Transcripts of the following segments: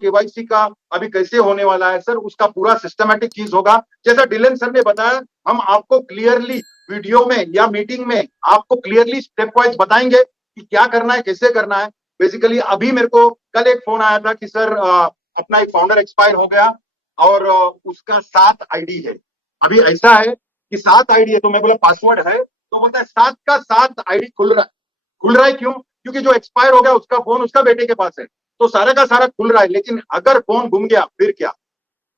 KYC का अभी कैसे होने वाला है सर, उसका पूरा सिस्टमैटिक चीज होगा। जैसा डिलन सर ने बताया, हम आपको क्लियरली वीडियो में या मीटिंग में आपको क्लियरली स्टेप वाइज बताएंगे कि क्या करना है, कैसे करना है। बेसिकली अभी मेरे को कल एक फोन आया था कि सर अपना एक फाउंडर एक्सपायर हो गया और उसका 7 आईडी है। अभी ऐसा है कि 7 आईडी है, तो मैं बोला पासवर्ड है, तो बोलता है 7 का 7 आईडी खुल रहा है क्यों? क्योंकि जो एक्सपायर हो गया उसका फोन उसका बेटे के पास है, तो सारा का सारा खुल रहा है। लेकिन अगर फोन गुम गया फिर क्या?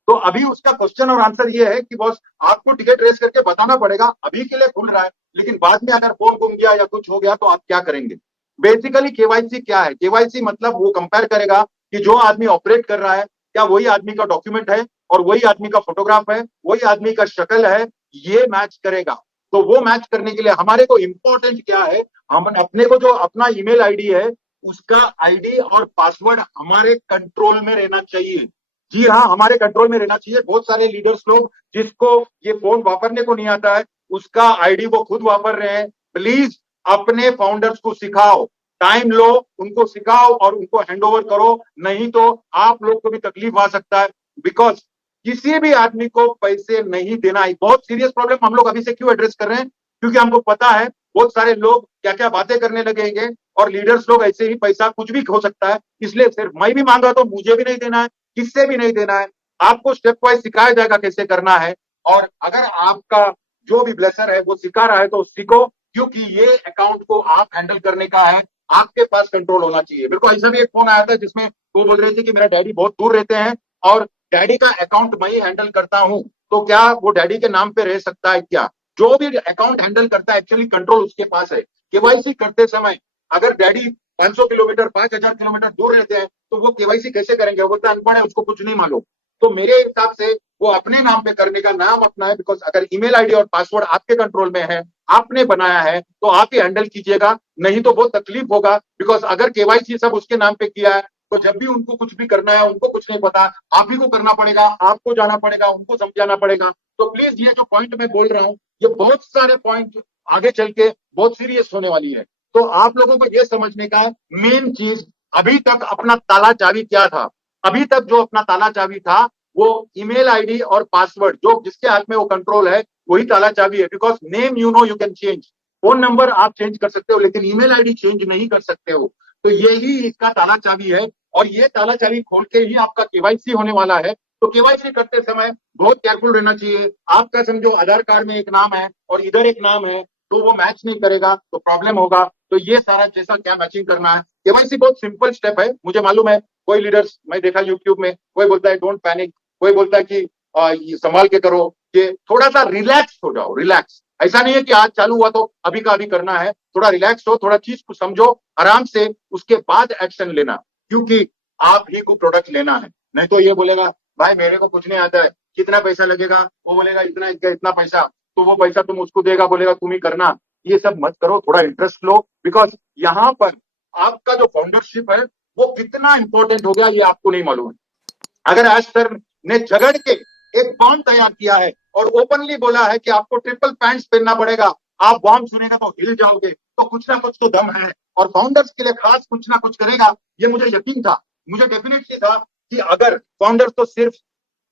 तो अभी उसका क्वेश्चन और आंसर ये है कि बॉस आपको टिकट रेस करके बताना पड़ेगा, अभी के लिए खुल रहा है, लेकिन बाद में अगर फोन गुम गया या कुछ हो गया तो आप क्या करेंगे? बेसिकली केवाईसी क्या है? केवाईसी मतलब वो कंपेयर करेगा कि जो आदमी ऑपरेट कर रहा है क्या वही आदमी का डॉक्यूमेंट है और वही आदमी का फोटोग्राफ है, वही आदमी का शक्ल है, ये मैच करेगा। तो वो मैच करने के लिए हमारे को इंपॉर्टेंट क्या है, हम अपने को जो अपना ईमेल आईडी है उसका आईडी और पासवर्ड हमारे कंट्रोल में रहना चाहिए। जी हाँ, हमारे कंट्रोल में रहना चाहिए। बहुत सारे लीडर्स लोग जिसको ये फोन वापरने को नहीं आता है, उसका आईडी वो खुद वापर रहे हैं। प्लीज अपने फाउंडर्स को सिखाओ, टाइम लो, उनको सिखाओ और उनको हैंड ओवर करो, नहीं तो आप लोग को भी तकलीफ आ सकता है। बिकॉज किसी भी आदमी को पैसे नहीं देना, एक बहुत सीरियस प्रॉब्लम हम लोग अभी से क्यों एड्रेस कर रहे हैं, क्योंकि हमको पता है बहुत सारे लोग क्या क्या बातें करने लगेंगे और लीडर्स लोग ऐसे ही पैसा कुछ भी हो सकता है, इसलिए सिर्फ मैं भी मांगा तो मुझे भी नहीं देना है, किससे भी नहीं देना है। आपको स्टेप वाइज सिखाया जाएगा कैसे करना है। और अगर आपका जो भी ब्लेसर है वो सिखा रहा है तो सीखो, क्योंकि ये अकाउंट को आप हैंडल करने का है, आपके पास कंट्रोल होना चाहिए। मेरे को ऐसा भी एक फोन आया था जिसमें वो बोल रहे थे कि मेरा डैडी बहुत दूर रहते हैं और डैडी का अकाउंट मैं ही हैंडल करता हूं, तो क्या वो डैडी के नाम पे रह सकता है क्या? जो भी अकाउंट हैंडल करता है एक्चुअली कंट्रोल उसके पास है। केवाईसी करते समय अगर डैडी 500 किलोमीटर 5000 किलोमीटर दूर रहते हैं तो वो केवाईसी कैसे करेंगे? वो बोलते हैं अनपढ़ है, उसको कुछ नहीं मालूम। तो मेरे हिसाब से वो अपने नाम पे करने का नाम अपना है। बिकॉज अगर ईमेल आईडी और पासवर्ड आपके कंट्रोल में है, आपने बनाया है, तो आप ही हैंडल कीजिएगा, नहीं तो बहुत तकलीफ होगा। बिकॉज अगर केवाईसी सब उसके नाम पे किया है तो जब भी उनको कुछ भी करना है, उनको कुछ नहीं पता, आप ही को करना पड़ेगा, आपको जाना पड़ेगा, उनको समझाना पड़ेगा। तो प्लीज ये जो पॉइंट मैं बोल रहा हूँ, ये बहुत सारे पॉइंट आगे चल के बहुत सीरियस होने वाली है। तो आप लोगों को ये समझने का मेन चीज, अभी तक अपना ताला चाबी क्या था? अभी तक जो अपना ताला चाबी था वो ईमेल आईडी और पासवर्ड, जो जिसके हाथ में वो कंट्रोल है वही ताला चाबी है। Because name you know you can change, phone number आप चेंज कर सकते हो लेकिन ईमेल आईडी चेंज नहीं कर सकते हो। तो यही इसका ताला चाबी है और ये ताला चाबी खोल के ही आपका केवाईसी होने वाला है। तो केवाईसी करते समय बहुत केयरफुल रहना चाहिए। आपका समझो आधार कार्ड में एक नाम है और इधर एक नाम है, तो वो मैच नहीं करेगा तो प्रॉब्लम होगा। तो ये सारा जैसा क्या मैचिंग करना है, केवाईसी बहुत सिंपल स्टेप है। मुझे मालूम है कोई लीडर्स मैं देखा यूट्यूब में, कोई बोलता है डोंट पैनिक, कोई बोलता है कि ये संभाल के करो, कि थोड़ा सा रिलैक्स हो जाओ। रिलैक्स ऐसा नहीं है कि आज चालू हुआ तो अभी का अभी करना है, थोड़ा रिलैक्स हो, थोड़ा चीज को समझो आराम से, उसके बाद एक्शन लेना, क्योंकि आप ही को प्रोडक्ट लेना है। नहीं तो ये बोलेगा भाई मेरे को कुछ नहीं आता है, कितना पैसा लगेगा, वो बोलेगा इतना इतना पैसा, तो वो पैसा तुम उसको देगा, बोलेगा तुम ही करना। ये सब मत करो, थोड़ा इंटरेस्ट लो। बिकॉज यहाँ पर आपका जो फाउंडरशिप है वो कितना इंपॉर्टेंट हो गया ये आपको नहीं मालूम है। अगर आज सर ने झगड़ के एक बॉम्ब तैयार किया है और ओपनली बोला है कि आपको ट्रिपल पैंट्स पहनना पड़ेगा, आप बॉम्ब सुनेगा तो हिल जाओगे, तो कुछ ना कुछ तो दम है और फाउंडर्स के लिए खास कुछ ना कुछ करेगा, ये मुझे यकीन था। मुझे डेफिनेटली था कि अगर फाउंडर्स तो सिर्फ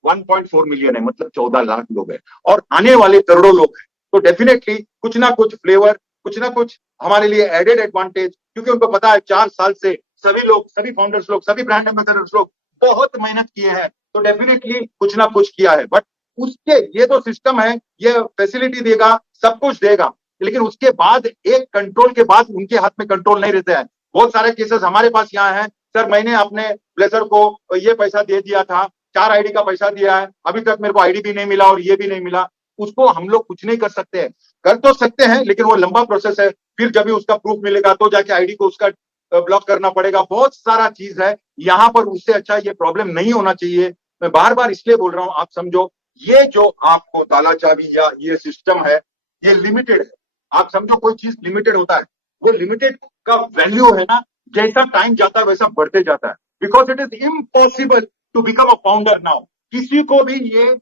1.4 मिलियन है, मतलब 14 लाख लोग हैं और आने वाले करोड़ों लोग हैं, तो डेफिनेटली कुछ ना कुछ फ्लेवर, कुछ ना कुछ हमारे लिए एडेड एडवांटेज, क्योंकि उनको पता है 4 साल से सभी लोग, सभी फाउंडर्स लोग, सभी ब्रांड एम्बेसडर्स लोग बहुत मेहनत किए हैं, तो डेफिनेटली कुछ ना कुछ किया है। बट उसके ये तो सिस्टम है, ये फैसिलिटी देगा, सब कुछ देगा, लेकिन उसके बाद एक कंट्रोल के बाद उनके हाथ में कंट्रोल नहीं रहता है। बहुत सारे केसेस हमारे पास यहाँ हैं, सर मैंने अपने ब्लेजर को ये पैसा दे दिया था, 4 आईडी का पैसा दिया है, अभी तक मेरे को आईडी भी नहीं मिला और ये भी नहीं मिला। उसको हम लोग कुछ नहीं कर सकते हैं, कर तो सकते हैं लेकिन वो लंबा प्रोसेस है, फिर जब भी उसका प्रूफ मिलेगा तो जाके आईडी को उसका ब्लॉक करना पड़ेगा, बहुत सारा चीज है यहाँ पर। उससे अच्छा ये प्रॉब्लम नहीं होना चाहिए। मैं बार बार इसलिए बोल रहा हूँ, आप समझो ये जो आपको ताला चाबी या ये सिस्टम है ये लिमिटेड है। आप समझो कोई चीज लिमिटेड होता है, वो लिमिटेड का वैल्यू है ना, जैसा टाइम जाता है वैसा बढ़ते जाता है। Because it is impossible to become a founder now, किसी को भी ये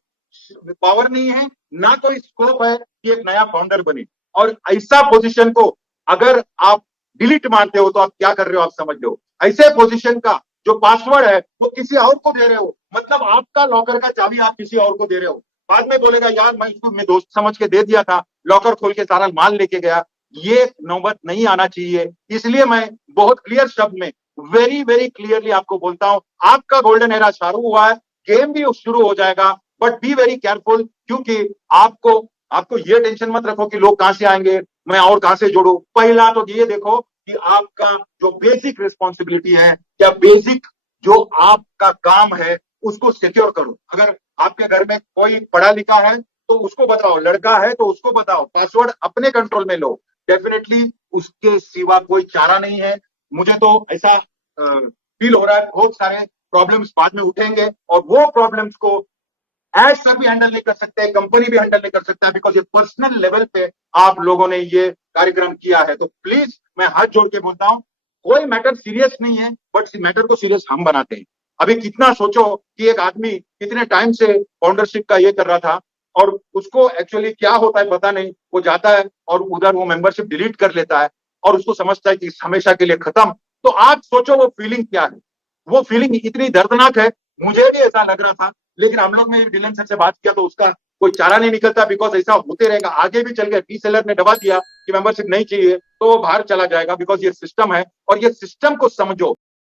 पावर नहीं है, ना कोई स्कोप है कि एक नया फाउंडर बने। और ऐसा पोजीशन को अगर आप डिलीट मारते हो तो आप क्या कर रहे हो, आप समझ लो। ऐसे पोजीशन का जो पासवर्ड है वो किसी और को दे रहे हो, मतलब आपका लॉकर का चाबी आप किसी और को दे रहे हो। बाद में बोलेगा यार मैं इसको मैं दोस्त समझ के दे दिया था, लॉकर खोल के सारा माल लेके गया। ये नौबत नहीं आना चाहिए। इसलिए मैं बहुत क्लियर शब्द में वेरी वेरी क्लियरली आपको बोलता हूं, आपका गोल्डन एरा चालू हुआ है, गेम भी शुरू हो जाएगा, बट बी वेरी केयरफुल, क्योंकि आपको आपको ये टेंशन मत रखो कि लोग कहां से आएंगे, मैं और कहां से जोड़ू। पहला तो ये देखो कि आपका जो बेसिक रिस्पॉन्सिबिलिटी है या बेसिक जो आपका काम है उसको सिक्योर करो। अगर आपके घर में कोई पढ़ा लिखा है तो उसको बताओ, लड़का है तो उसको बताओ, पासवर्ड अपने कंट्रोल में लो। डेफिनेटली उसके सिवा कोई चारा नहीं है। मुझे तो ऐसा फील हो रहा है बहुत सारे प्रॉब्लम्स बाद में उठेंगे और वो प्रॉब्लम्स को एज सर भी हैंडल नहीं कर सकते, कंपनी भी हैंडल नहीं कर सकता, बिकॉज ये पर्सनल लेवल पे आप लोगों ने ये कार्यक्रम किया है। तो प्लीज मैं हाथ जोड़ के बोलता हूं, कोई मैटर सीरियस नहीं है, बट मैटर को सीरियस हम बनाते हैं। अभी कितना सोचो कि एक आदमी कितने टाइम से फाउंडरशिप का ये कर रहा था और उसको एक्चुअली क्या होता है पता नहीं, वो जाता है और उधर वो मेंबरशिप डिलीट कर लेता है और उसको समझता है कि हमेशा के लिए खत्म। तो आप सोचो वो फीलिंग क्या है, वो फीलिंग इतनी दर्दनाक है। मुझे भी ऐसा लग रहा था, लेकिन हम लोग ने डिलन सर से बात किया तो उसका कोई चारा नहीं निकलता, बिकॉज ऐसा होते रहेगा, आगे भी चल गया। पी सेलर ने दबा दिया कि मेंबरशिप नहीं चाहिए तो वो बाहर चला जाएगा, बिकॉज ये सिस्टम है और ये सिस्टम को समझो।